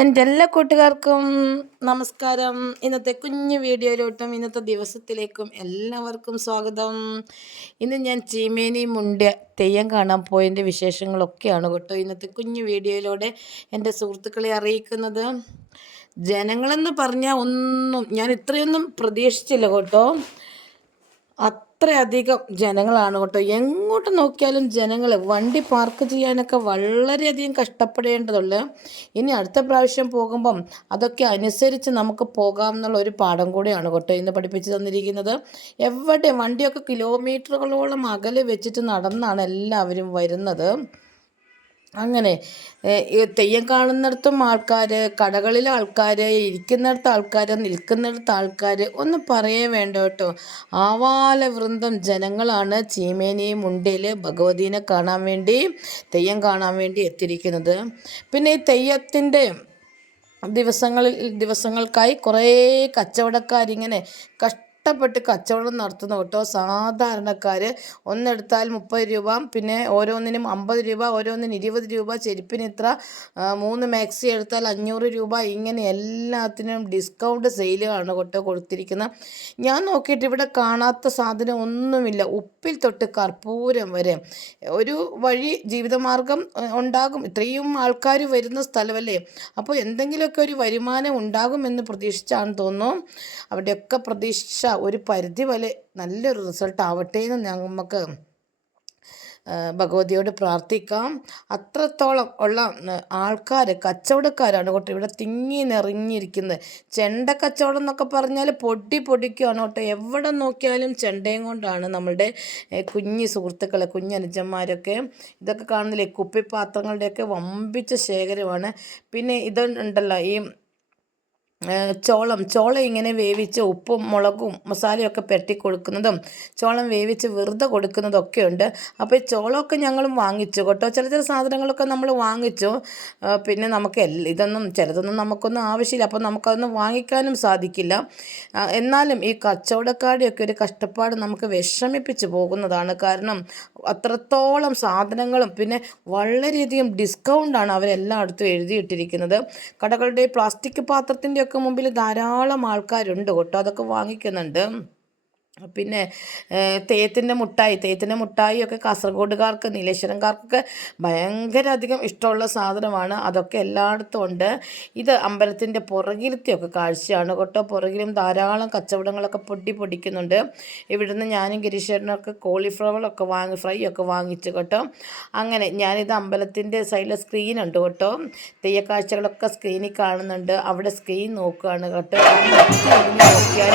എന്റെ എല്ലാ കൂട്ടുകാർക്കും നമസ്കാരം. ഇന്നത്തെ കുഞ്ഞു വീഡിയോയിലോട്ടും ഇന്നത്തെ ദിവസത്തിലേക്കും എല്ലാവർക്കും സ്വാഗതം. ഇന്ന് ഞാൻ ചീമേനി മുണ്ട തെയ്യം കാണാൻ പോയതിന്റെ വിശേഷങ്ങളൊക്കെയാണ് കേട്ടോ ഇന്നത്തെ കുഞ്ഞു വീഡിയോയിലൂടെ എന്റെ സുഹൃത്തുക്കളെ അറിയിക്കുന്നത്. ജനങ്ങളെന്ന് പറഞ്ഞാൽ ഒന്നും ഞാൻ ഇത്രയൊന്നും പ്രതീക്ഷിച്ചില്ല കേട്ടോ. അത്രയധികം ജനങ്ങളാണ് കേട്ടോ. എങ്ങോട്ട് നോക്കിയാലും ജനങ്ങൾ വണ്ടി പാർക്ക് ചെയ്യാനൊക്കെ വളരെയധികം കഷ്ടപ്പെടേണ്ടതുള്ളു ഇനി അടുത്ത പ്രാവശ്യം പോകുമ്പം അതൊക്കെ അനുസരിച്ച് നമുക്ക് പോകാം എന്നുള്ള ഒരു പാഠം കൂടിയാണ് കേട്ടോ ഇന്ന് പഠിപ്പിച്ചു തന്നിരിക്കുന്നത്. എവിടെ വണ്ടിയൊക്കെ കിലോമീറ്ററുകളോളം അകലെ വെച്ചിട്ട് നടന്നാണ് എല്ലാവരും വരുന്നത്. അങ്ങനെ തെയ്യം കാണുന്നിടത്തും ആൾക്കാർ കടകളിൽ ആൾക്കാർ ഇരിക്കുന്നിടത്ത് ആൾക്കാർ നിൽക്കുന്നിടത്ത് ആൾക്കാർ ഒന്നും പറയേ വേണ്ട കേട്ടോ. ആവാല വൃന്ദം ജനങ്ങളാണ് ചീമേനി മുണ്ടയിൽ ഭഗവതീനെ കാണാൻ വേണ്ടി തെയ്യം കാണാൻ വേണ്ടി എത്തിയിരിക്കുന്നത്. പിന്നെ ഈ തെയ്യത്തിന്റെ ദിവസങ്ങളിൽ ദിവസങ്ങൾക്കായി കുറേ കച്ചവടക്കാരിങ്ങനെ കഷ്ട കഷ്ടപ്പെട്ട് കച്ചവടം നടത്തുന്ന കേട്ടോ. സാധാരണക്കാർ ഒന്നെടുത്താൽ മുപ്പത് രൂപ പിന്നെ ഓരോന്നിനും അമ്പത് രൂപ ഓരോന്നിനും ഇരുപത് രൂപ ചെരുപ്പിന് ഇത്ര മൂന്ന് മാക്സി എടുത്താൽ അഞ്ഞൂറ് രൂപ. ഇങ്ങനെ എല്ലാത്തിനും ഡിസ്കൗണ്ട് സെയിലാണ് കേട്ടോ കൊടുത്തിരിക്കുന്നത്. ഞാൻ നോക്കിയിട്ട് ഇവിടെ കാണാത്ത സാധനം ഒന്നുമില്ല. ഉപ്പിൽ തൊട്ട് കർപ്പൂരം വരെ. ഒരു വഴി ജീവിതമാർഗം ഉണ്ടാകും. ഇത്രയും ആൾക്കാർ വരുന്ന സ്ഥലമല്ലേ? അപ്പോൾ എന്തെങ്കിലുമൊക്കെ ഒരു വരുമാനം ഉണ്ടാകുമെന്ന് പ്രതീക്ഷിച്ചാണ് തോന്നുന്നു. അവിടെയൊക്കെ പ്രതീക്ഷിച്ച ഒരു പരിധി വരെ നല്ലൊരു റിസൾട്ട് ആവട്ടെ എന്ന് നമുക്ക് ഭഗവതിയോട് പ്രാർത്ഥിക്കാം. അത്രത്തോളം ഉള്ള ആൾക്കാർ കച്ചവടക്കാരാണ് കേട്ടോ ഇവിടെ തിങ്ങി നിറഞ്ഞിരിക്കുന്നത്. ചെണ്ട കച്ചവടം എന്നൊക്കെ പറഞ്ഞാൽ പൊടി പൊടിക്കുകയാണ് കേട്ടോ. എവിടെ നോക്കിയാലും ചെണ്ടയും കൊണ്ടാണ് നമ്മളുടെ കുഞ്ഞു സുഹൃത്തുക്കളെ കുഞ്ഞനുജന്മാരൊക്കെ ഇതൊക്കെ കാണുന്നില്ലേ? കുപ്പിപ്പാത്രങ്ങളുടെയൊക്കെ വമ്പിച്ച ശേഖരമാണ്. പിന്നെ ഇതുണ്ടല്ലോ ഈ ചോളം ചോളം ഇങ്ങനെ വേവിച്ച് ഉപ്പും മുളകും മസാലയൊക്കെ പെരട്ടി കൊടുക്കുന്നതും ചോളം വേവിച്ച് വെറുതെ കൊടുക്കുന്നതൊക്കെ ഉണ്ട്. അപ്പോൾ ഈ ചോളമൊക്കെ ഞങ്ങളും വാങ്ങിച്ചു കേട്ടോ. ചില ചില സാധനങ്ങളൊക്കെ നമ്മൾ വാങ്ങിച്ചു. പിന്നെ നമുക്ക് ഇതൊന്നും ചിലതൊന്നും നമുക്കൊന്നും ആവശ്യമില്ല. അപ്പോൾ നമുക്കതൊന്നും വാങ്ങിക്കാനും സാധിക്കില്ല. എന്നാലും ഈ കച്ചവടക്കാരുടെയൊക്കെ ഒരു കഷ്ടപ്പാട് നമുക്ക് വിഷമിപ്പിച്ച് പോകുന്നതാണ്. കാരണം അത്രത്തോളം സാധനങ്ങളും പിന്നെ വളരെയധികം ഡിസ്കൗണ്ടാണ് അവരെല്ലായിടത്തും എഴുതിയിട്ടിരിക്കുന്നത്. കടകളുടെ പ്ലാസ്റ്റിക് പാത്രത്തിന്റെ ഒക്കെ മുമ്പിൽ ധാരാളം ആൾക്കാരുണ്ട് കേട്ടോ. അതൊക്കെ വാങ്ങിക്കുന്നുണ്ട്. പിന്നെ തേത്തിന്റെ മുട്ടായി തേത്തിന്റെ മുട്ടായി ഒക്കെ കാസർഗോഡുകാർക്ക് നീലേശ്വരംകാർക്കൊക്കെ ഭയങ്കര അധികം ഇഷ്ടമുള്ള സാധനമാണ്. അതൊക്കെ എല്ലായിടത്തും ഉണ്ട്. ഇത് അമ്പലത്തിന്റെ പുറകിലത്തെയൊക്കെ കാഴ്ചയാണ് കേട്ടോ. പുറകിലും ധാരാളം കച്ചവടങ്ങളൊക്കെ പൊടി പൊടിക്കുന്നുണ്ട്. ഇവിടുന്ന് ഞാനും ഗിരീശ്വരനൊക്കെ കോളിഫ്ലവറൊക്കെ വാങ്ങി ഫ്രൈ ഒക്കെ വാങ്ങിച്ചു കേട്ടോ. അങ്ങനെ ഞാനിത് അമ്പലത്തിന്റെ സൈഡിലെ സ്ക്രീൻ ഉണ്ട് കേട്ടോ. തെയ്യക്കാഴ്ചകളൊക്കെ സ്ക്രീനിൽ കാണുന്നുണ്ട്. അവിടെ സ്ക്രീൻ നോക്കുകയാണ് കേട്ടോ. നോക്കിയാൽ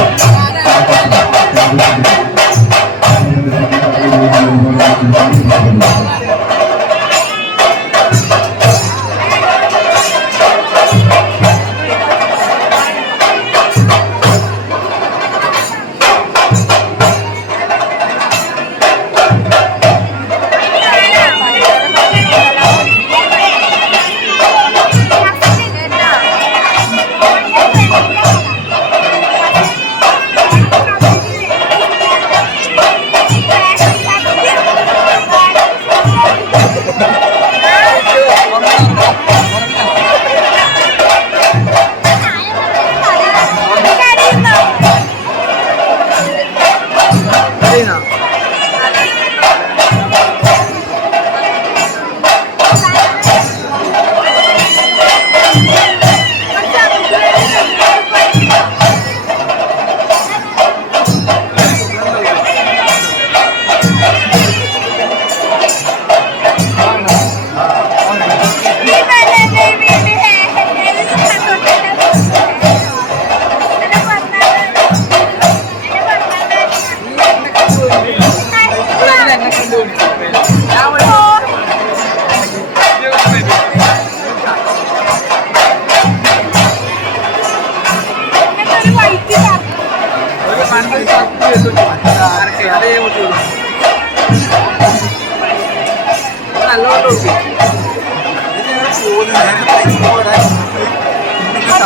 Thank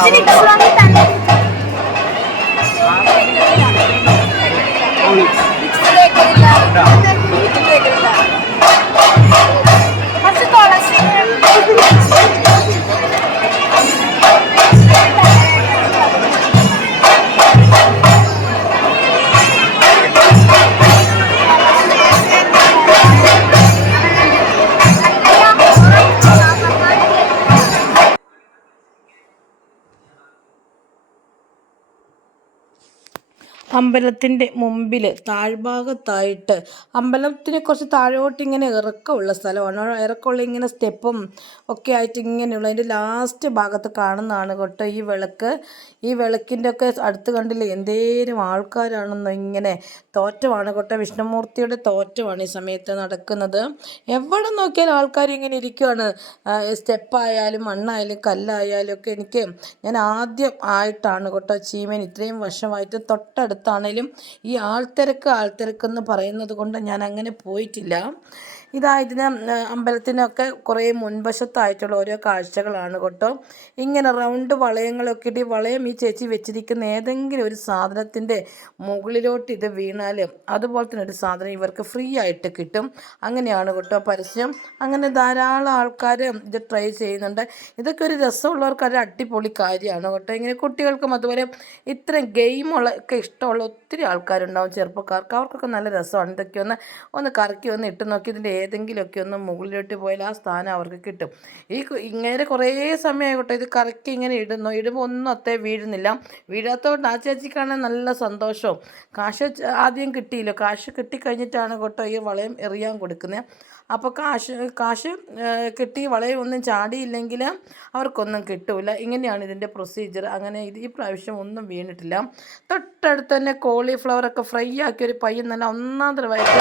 sini, Kak. അമ്പലത്തിന്റെ മുമ്പിൽ താഴ്ഭാഗത്തായിട്ട് അമ്പലത്തിന് കുറച്ച് താഴോട്ട് ഇങ്ങനെ ഇറക്കമുള്ള സ്ഥലമാണ്. ഇറക്കമുള്ള ഇങ്ങനെ സ്റ്റെപ്പും ഒക്കെ ആയിട്ട് ഇങ്ങനെയുള്ള അതിന്റെ ലാസ്റ്റ് ഭാഗത്ത് കാണുന്നതാണ് കേട്ടോ ഈ വിളക്ക്. ഈ വിളക്കിന്റെ ഒക്കെ അടുത്ത് കണ്ടില്ലേ എന്തേലും ആൾക്കാരാണെന്നോ ഇങ്ങനെ തോറ്റമാണ് കേട്ടോ. വിഷ്ണുമൂർത്തിയുടെ തോറ്റമാണ് ഈ സമയത്ത് നടക്കുന്നത്. എവിടെ നോക്കിയാലും ആൾക്കാർ ഇങ്ങനെ ഇരിക്കുകയാണ് സ്റ്റെപ്പായാലും മണ്ണായാലും കല്ലായാലും ഒക്കെ എനിക്ക് ഞാൻ ആദ്യം ആയിട്ടാണ് കേട്ടോ ചീമൻ ഇത്രയും വർഷമായിട്ട് തൊട്ടടുത്താണേലും ഈ ആൾത്തിരക്ക് ആൾത്തിരക്കെന്ന് പറയുന്നത് കൊണ്ട് ഞാൻ അങ്ങനെ പോയിട്ടില്ല. ഇതാ ഇതിന് അമ്പലത്തിനൊക്കെ കുറേ മുൻവശത്തായിട്ടുള്ള ഓരോ കാഴ്ചകളാണ് കേട്ടോ. ഇങ്ങനെ റൗണ്ട് വളയങ്ങളൊക്കെ ഇട്ട് വളയം ഈ ചേച്ചി വെച്ചിരിക്കുന്ന ഏതെങ്കിലും ഒരു സാധനത്തിന്റെ മുകളിലോട്ട് ഇത് വീണാലും അതുപോലെ തന്നെ ഒരു സാധനം ഇവർക്ക് ഫ്രീ ആയിട്ട് കിട്ടും. അങ്ങനെയാണ് കേട്ടോ പരസ്യം. അങ്ങനെ ധാരാളം ആൾക്കാർ ഇത് ട്രൈ ചെയ്യുന്നുണ്ട്. ഇതൊക്കെ ഒരു രസമുള്ളവർക്ക് ഒരു അടിപൊളി കാര്യമാണ് കേട്ടോ. ഇങ്ങനെ കുട്ടികൾക്കും അതുപോലെ ഇത്തരം ഗെയിമുള്ള ഒക്കെ ഇഷ്ടമുള്ള ഒത്തിരി ആൾക്കാരുണ്ടാവും ചെറുപ്പക്കാർക്ക്. അവർക്കൊക്കെ നല്ല രസമാണ്. ഇതൊക്കെ ഒന്ന് ഒന്ന് കറക്കി ഒന്ന് ഇട്ട് നോക്കി ഇതിന്റെ ഏതെങ്കിലുമൊക്കെ ഒന്ന് മുകളിലോട്ട് പോയാൽ ആ സ്ഥാനം അവർക്ക് കിട്ടും. ഈ ഇങ്ങനെ കുറേ സമയമായിക്കോട്ടെ ഇത് കറക്കി ഇങ്ങനെ ഇടുന്നു. ഇടുമ്പോൾ ഒന്നും അത്തേ വീഴുന്നില്ല. വീഴാത്തതുകൊണ്ട് ആ ചേച്ചിക്കാണ് നല്ല സന്തോഷവും. കാശ് ആദ്യം കിട്ടിയില്ല. കാശ് കിട്ടിക്കഴിഞ്ഞിട്ടാണ് കേട്ടോ ഈ വളയം എറിയാൻ കൊടുക്കുന്നത് അപ്പോൾ കാശ് കാശ് കിട്ടി വളയൊന്നും ചാടിയില്ലെങ്കിൽ അവർക്കൊന്നും കിട്ടില്ല ഇങ്ങനെയാണ് ഇതിന്റെ പ്രൊസീജിയർ അങ്ങനെ ഇത് ഈ പ്രാവശ്യം ഒന്നും വീണിട്ടില്ല. തൊട്ടടുത്ത് തന്നെ കോളിഫ്ലവറൊക്കെ ഫ്രൈ ആക്കി ഒരു പയ്യൻ നല്ല ഒന്നാം തരമായിട്ട്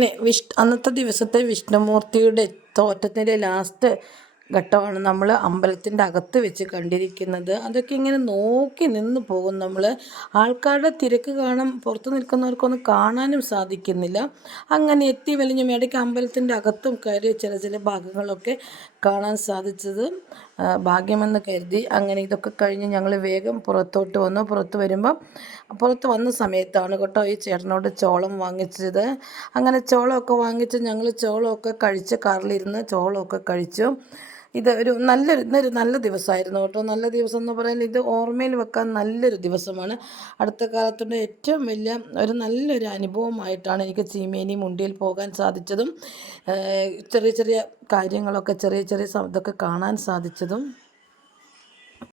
അങ്ങനെ വിഷ് അന്നത്തെ ദിവസത്തെ വിഷ്ണുമൂർത്തിയുടെ തോറ്റത്തിന്റെ ലാസ്റ്റ് ഘട്ടമാണ് നമ്മൾ അമ്പലത്തിന്റെ അകത്ത് വെച്ച് കണ്ടിരിക്കുന്നത്. അതൊക്കെ ഇങ്ങനെ നോക്കി നിന്ന് പോകും നമ്മൾ ആൾക്കാരുടെ തിരക്ക് കാണാൻ പുറത്ത് നിൽക്കുന്നവർക്കൊന്നും കാണാനും സാധിക്കുന്നില്ല. അങ്ങനെ എത്തി വലിഞ്ഞും ഇടയ്ക്ക് അമ്പലത്തിന്റെ അകത്തും കയറി ചില ചില ഭാഗങ്ങളൊക്കെ കാണാൻ സാധിച്ചത് ഭാഗ്യമെന്ന് കരുതി. അങ്ങനെ ഇതൊക്കെ കഴിഞ്ഞ് ഞങ്ങൾ വേഗം പുറത്തോട്ട് വന്നു. പുറത്ത് വരുമ്പം പുറത്ത് വന്ന സമയത്താണ് കേട്ടോ ഈ ചേട്ടനോട് ചോളം വാങ്ങിച്ചത്. അങ്ങനെ ചോളമൊക്കെ വാങ്ങിച്ച് ഞങ്ങൾ ചോളമൊക്കെ കഴിച്ച് കാറിലിരുന്ന് ചോളമൊക്കെ കഴിച്ചു. ഇത് ഒരു നല്ലൊരു ഇന്നൊരു നല്ല ദിവസമായിരുന്നു കേട്ടോ. നല്ല ദിവസം എന്ന് പറയാൻ ഇത് ഓർമ്മയിൽ വെക്കാൻ നല്ലൊരു ദിവസമാണ്. അടുത്ത കാലത്തുള്ള ഏറ്റവും വലിയ ഒരു നല്ലൊരു അനുഭവമായിട്ടാണ് എനിക്ക് ചീമേനി മുണ്ടിയിൽ പോകാൻ സാധിച്ചതും ചെറിയ ചെറിയ കാര്യങ്ങളൊക്കെ ചെറിയ ചെറിയ ഇതൊക്കെ കാണാൻ സാധിച്ചതും.